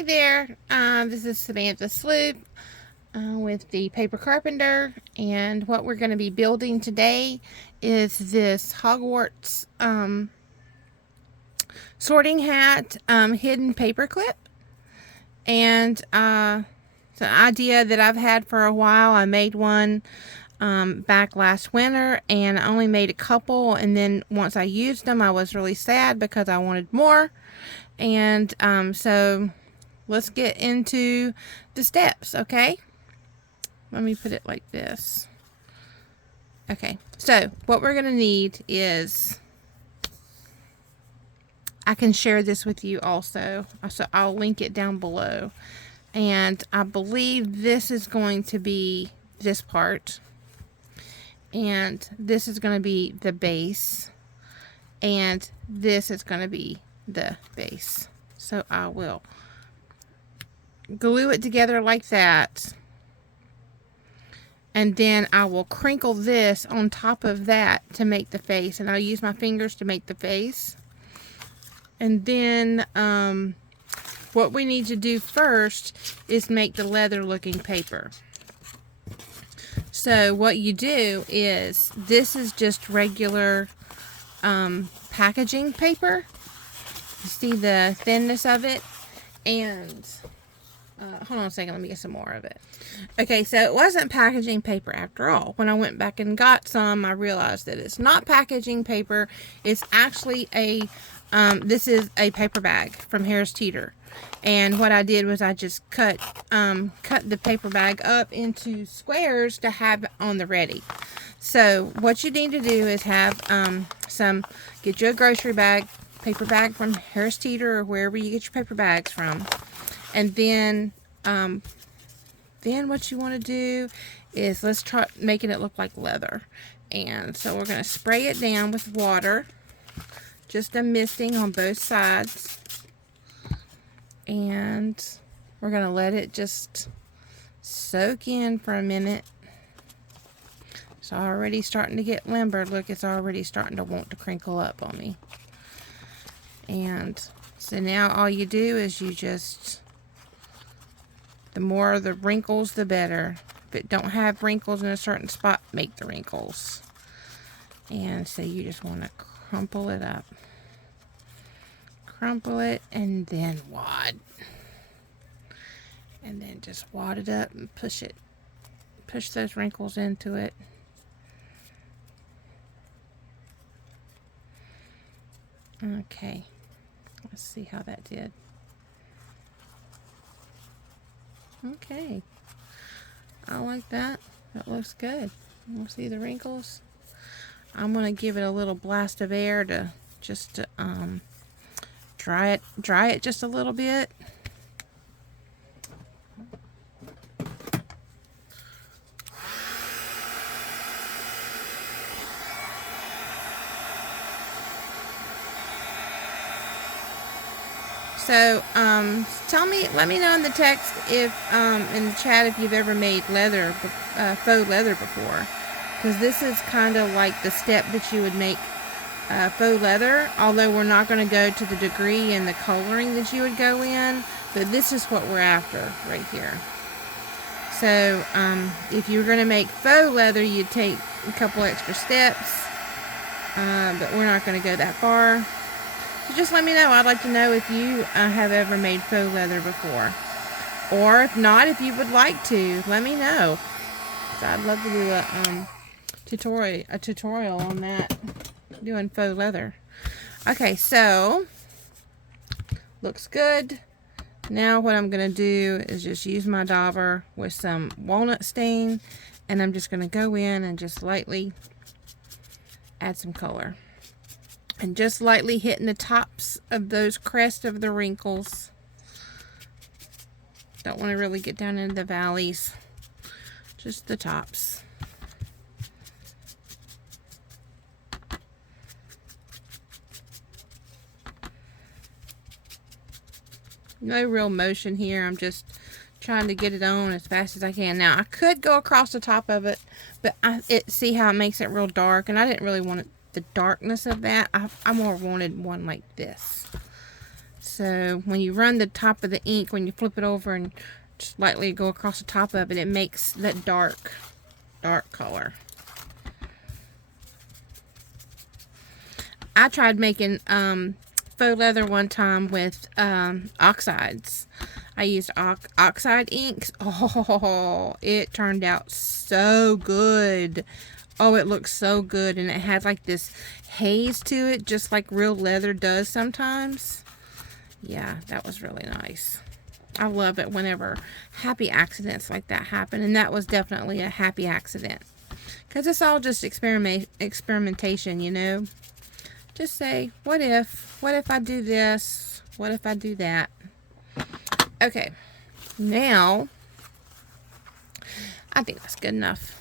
Hey there, this is Samantha Sloop with the Paper Carpenter, and what we're going to be building today is this Hogwarts sorting hat hidden paperclip. And it's an idea that I've had for a while. I made one back last winter, and I only made a couple, and then once I used them I was really sad because I wanted more. And so let's get into the steps, okay? Let me put it like this. Okay, so what we're gonna need is, I can share this with you also, so I'll link it down below. And I believe this is going to be this part, and this is going to be the base, and this is going to be the base. So I will glue it together like that, and then I will crinkle this on top of that to make the face, and I'll use my fingers to make the face. And then what we need to do first is make the leather looking paper. So what you do is, this is just regular packaging paper. You see the thinness of it? And hold on a second, let me get some more of it. Okay, so it wasn't packaging paper after all. When I went back and got some, I realized that it's not packaging paper. It's actually a, this is a paper bag from Harris Teeter. And what I did was I just cut the paper bag up into squares to have on the ready. So what you need to do is have get you a grocery bag, paper bag from Harris Teeter or wherever you get your paper bags from. And then what you want to do is, let's try making it look like leather. And so we're going to spray it down with water, just a misting on both sides. And we're going to let it just soak in for a minute. It's already starting to get limber. Look, it's already starting to want to crinkle up on me. And so now all you do is you just, the more the wrinkles, the better. If it don't have wrinkles in a certain spot, make the wrinkles. And so you just want to crumple it up. Crumple it and then wad. And then just wad it up and push it. Push those wrinkles into it. Okay. Let's see how that did. Okay, I like that. That looks good. We'll see the wrinkles. I'm going to give it a little blast of air to just dry it just a little bit. So, let me know in the text if, in the chat, if you've ever made leather, faux leather before. Because this is kind of like the step that you would make faux leather. Although we're not going to go to the degree and the coloring that you would go in. But this is what we're after right here. So, if you were going to make faux leather, you'd take a couple extra steps. But we're not going to go that far. So just let me know. I'd like to know if you have ever made faux leather before. Or if not, if you would like to, let me know. So I'd love to do a tutorial on that, doing faux leather. Okay, so looks good. Now what I'm going to do is just use my dauber with some walnut stain, and I'm just going to go in and just lightly add some color. And just lightly hitting the tops of those crests of the wrinkles. Don't want to really get down into the valleys. Just the tops. No real motion here. I'm just trying to get it on as fast as I can. Now, I could go across the top of it, but see how it makes it real dark, and I didn't really want it, the darkness of that. I more wanted one like this. So when you run the top of the ink, when you flip it over and just lightly go across the top of it, it makes that dark color. I tried making faux leather one time with oxides. I used oxide inks. Oh, it turned out so good. Oh, it looks so good, and it had like this haze to it, just like real leather does sometimes. Yeah, that was really nice. I love it whenever happy accidents like that happen, and that was definitely a happy accident. Because it's all just experimentation, you know. Just say, what if I do this? What if I do that? Okay, now, I think that's good enough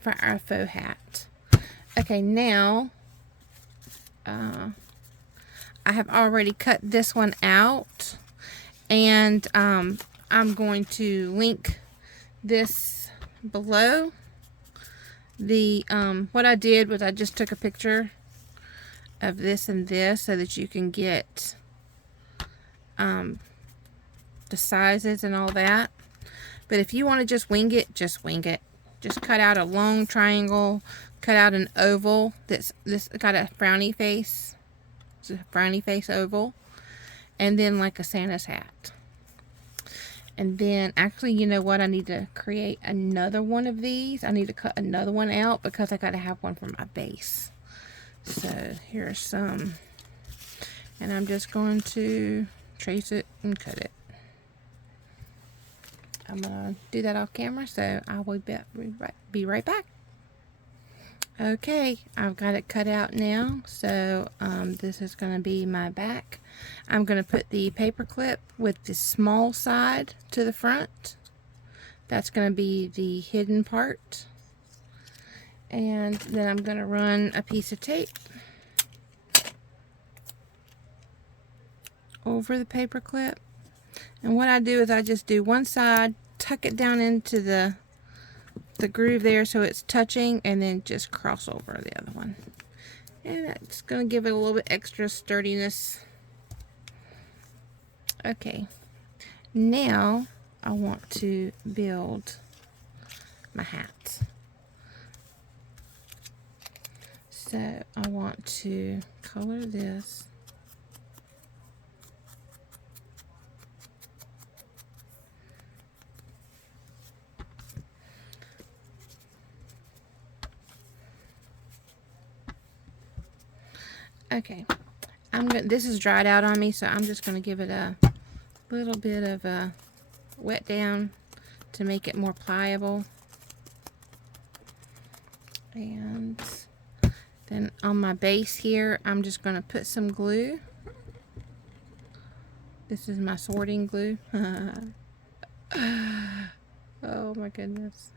for our faux hat. Okay, now, I have already cut this one out, and I'm going to link this below. The what I did was I just took a picture of this and this so that you can get the sizes and all that. But if you want to just wing it, just wing it. Just cut out a long triangle, cut out an oval this got a frowny face. It's a frowny face oval, and then like a Santa's hat. And then actually, you know what, I need to create another one of these. I need to cut another one out because I got to have one for my base. So here's some, and I'm just going to trace it and cut it. I'm gonna do that off camera, so I will be right back. Okay, I've got it cut out now, so this is going to be my back. I'm going to put the paper clip with the small side to the front. That's going to be the hidden part. And then I'm going to run a piece of tape over the paper clip. And what I do is I just do one side, tuck it down into the groove there so it's touching, and then just cross over the other one. And that's going to give it a little bit extra sturdiness. Okay, now I want to build my hat. So I want to color this. Okay, this is dried out on me, so I'm just going to give it a little bit of a wet down to make it more pliable. And then on my base here, I'm just going to put some glue. This is my sorting glue. Oh my goodness.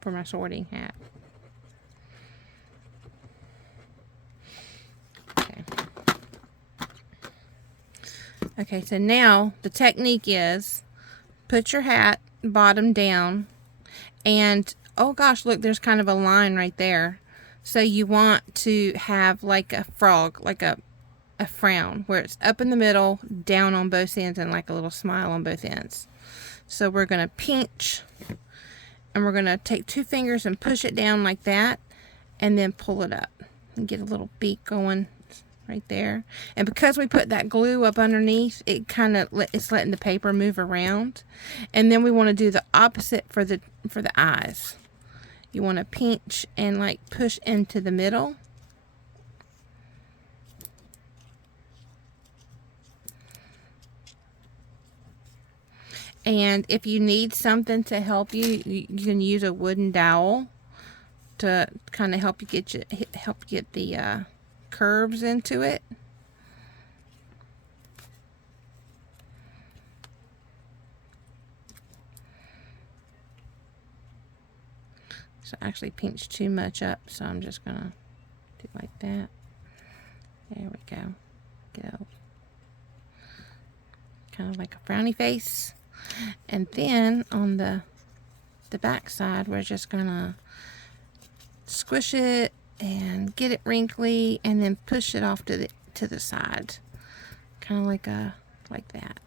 For my sorting hat. Okay, so now the technique is put your hat bottom down, and oh gosh, look, there's kind of a line right there. So you want to have like a frog, like a frown, where it's up in the middle, down on both ends, and like a little smile on both ends. So we're going to pinch, and we're going to take 2 fingers and push it down like that, and then pull it up and get a little beak going right there. And because we put that glue up underneath, it kind of it's letting the paper move around. And then we want to do the opposite for the eyes. You want to pinch and like push into the middle. And if you need something to help you, you can use a wooden dowel to kind of help you get the curves into it. So I actually pinched too much up, so I'm just gonna do it like that. There we go. Kind of like a frowny face. And then on the back side, we're just gonna squish it and get it wrinkly, and then push it off to the side, kind of like that.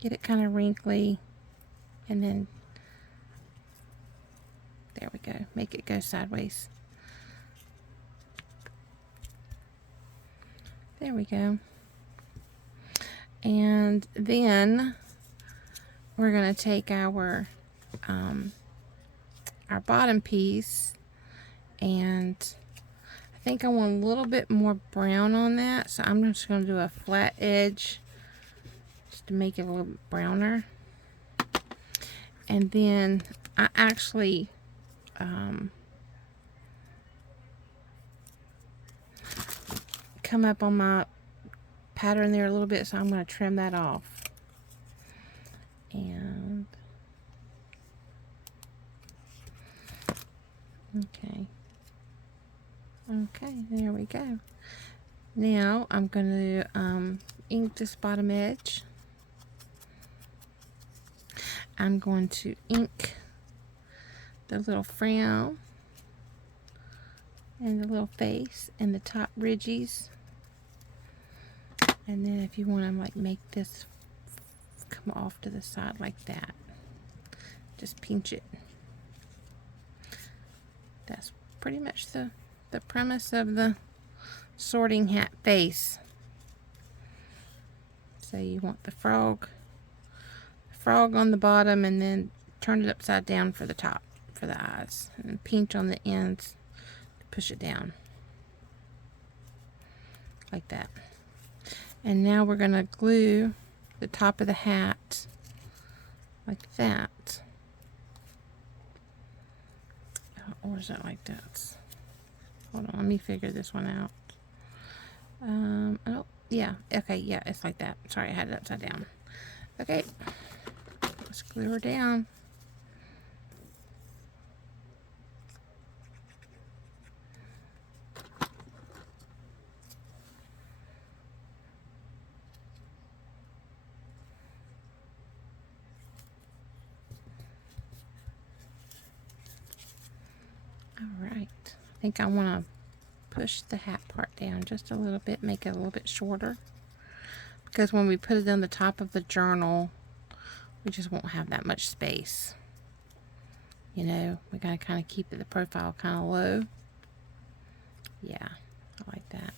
Get it kind of wrinkly, and then there we go. Make it go sideways. There we go. And then we're going to take our bottom piece, and I think I want a little bit more brown on that, so I'm just going to do a flat edge just to make it a little bit browner. And then I actually come up on my pattern there a little bit, so I'm going to trim that off. And okay, there we go. Now I'm going to ink this bottom edge. I'm going to ink the little frown and the little face and the top ridges. And then if you want to like make this come off to the side like that, just pinch it. That's pretty much the premise of the sorting hat face. So you want the frog on the bottom, and then turn it upside down for the top, for the eyes, and pinch on the ends to push it down like that. And now we're going to glue the top of the hat like that. Or is that like this? Hold on, let me figure this one out. Oh, yeah, okay, yeah, it's like that. Sorry, I had it upside down. Okay, let's glue her down. Alright, I think I want to push the hat part down just a little bit, make it a little bit shorter, because when we put it on the top of the journal, we just won't have that much space. You know, we gotta kind of keep the profile kind of low. Yeah, I like that.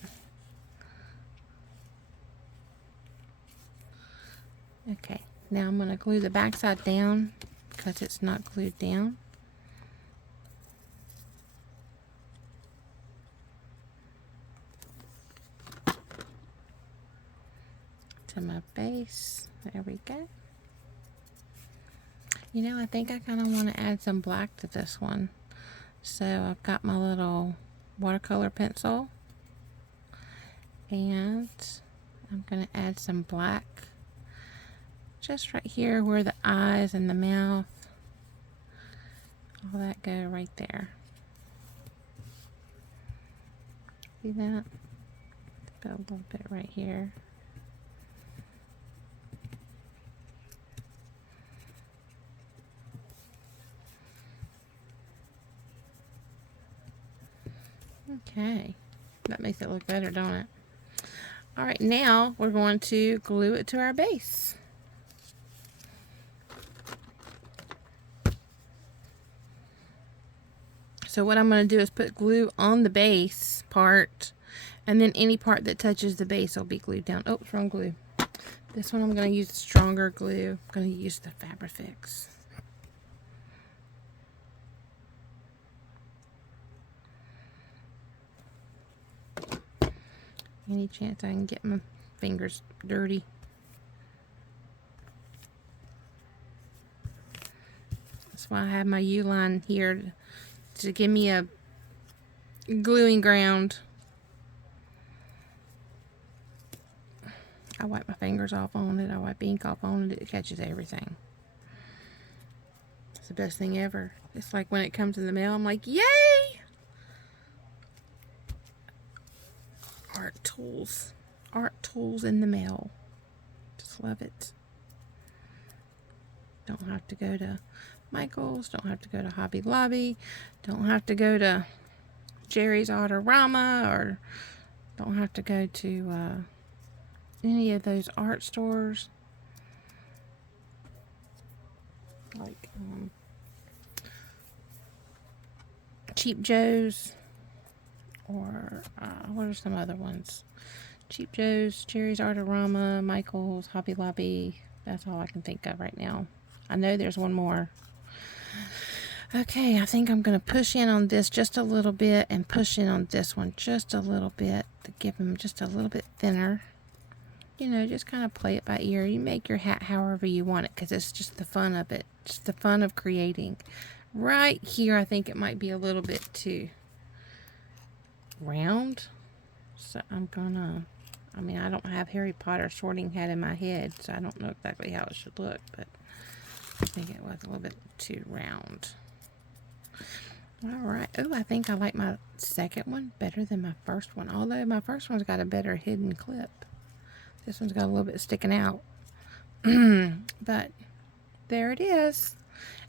Okay, now I'm gonna glue the back side down because it's not glued down. To my base. There we go. You know, I think I kind of want to add some black to this one. So I've got my little watercolor pencil, and I'm going to add some black just right here where the eyes and the mouth, all that go right there. See that? Put a little bit right here. Okay, that makes it look better, don't it? Alright, now we're going to glue it to our base. So what I'm going to do is put glue on the base part, and then any part that touches the base will be glued down. Oh, wrong glue. This one I'm going to use stronger glue. I'm going to use the Fabrifix. Any chance I can get my fingers dirty. That's why I have my U-line here to give me a gluing ground. I wipe my fingers off on it. I wipe ink off on it. It catches everything. It's the best thing ever. It's like when it comes in the mail, I'm like, yay! Art tools. Art tools in the mail. Just love it. Don't have to go to Michaels, don't have to go to Hobby Lobby, don't have to go to Jerry's Autorama, or don't have to go to any of those art stores like Cheap Joe's, or what are some other ones? Cheap Joe's, Jerry's Autorama, Michael's, Hobby Lobby. That's all I can think of right now. I know there's one more. Okay, I think I'm going to push in on this just a little bit and push in on this one just a little bit to give them just a little bit thinner. You know, just kind of play it by ear. You make your hat however you want it, because it's just the fun of it. Just the fun of creating. Right here, I think it might be a little bit too round. So I'm gonna, I mean, I don't have Harry Potter sorting hat in my head, so I don't know exactly how it should look, but I think it was a little bit too round. Alright. Oh, I think I like my second one better than my first one, although my first one's got a better hidden clip. This one's got a little bit sticking out. But there it is.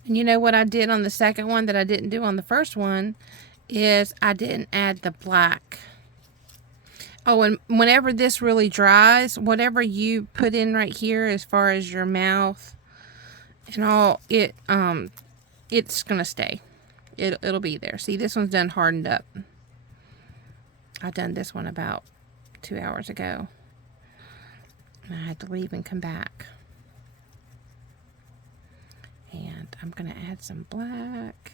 And you know what I did on the second one that I didn't do on the first one is I didn't add the black. Oh, and whenever this really dries, whatever you put in right here as far as your mouth and all, it's gonna stay. It'll be there. See, this one's done hardened up. I done this one about 2 hours ago. And I had to leave and come back. And I'm going to add some black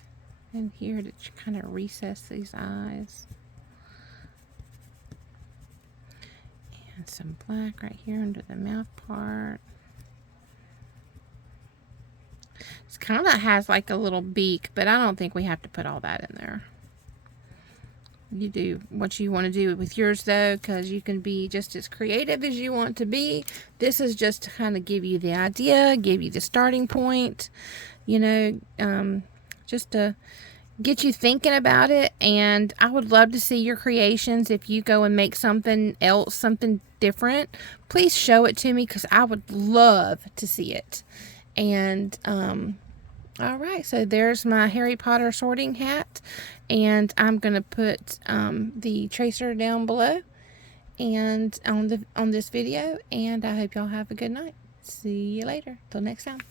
in here to kind of recess these eyes. And some black right here under the mouth part. It kind of has like a little beak, but I don't think we have to put all that in there. You do what you want to do with yours though, because you can be just as creative as you want to be. This is just to kind of give you the idea, give you the starting point, you know, just to get you thinking about it. And I would love to see your creations. If you go and make something else, something different, please show it to me, because I would love to see it. And all right, so there's my Harry Potter sorting hat, and I'm gonna put the tracer down below and on this video, and I hope y'all have a good night. See you later. Till next time.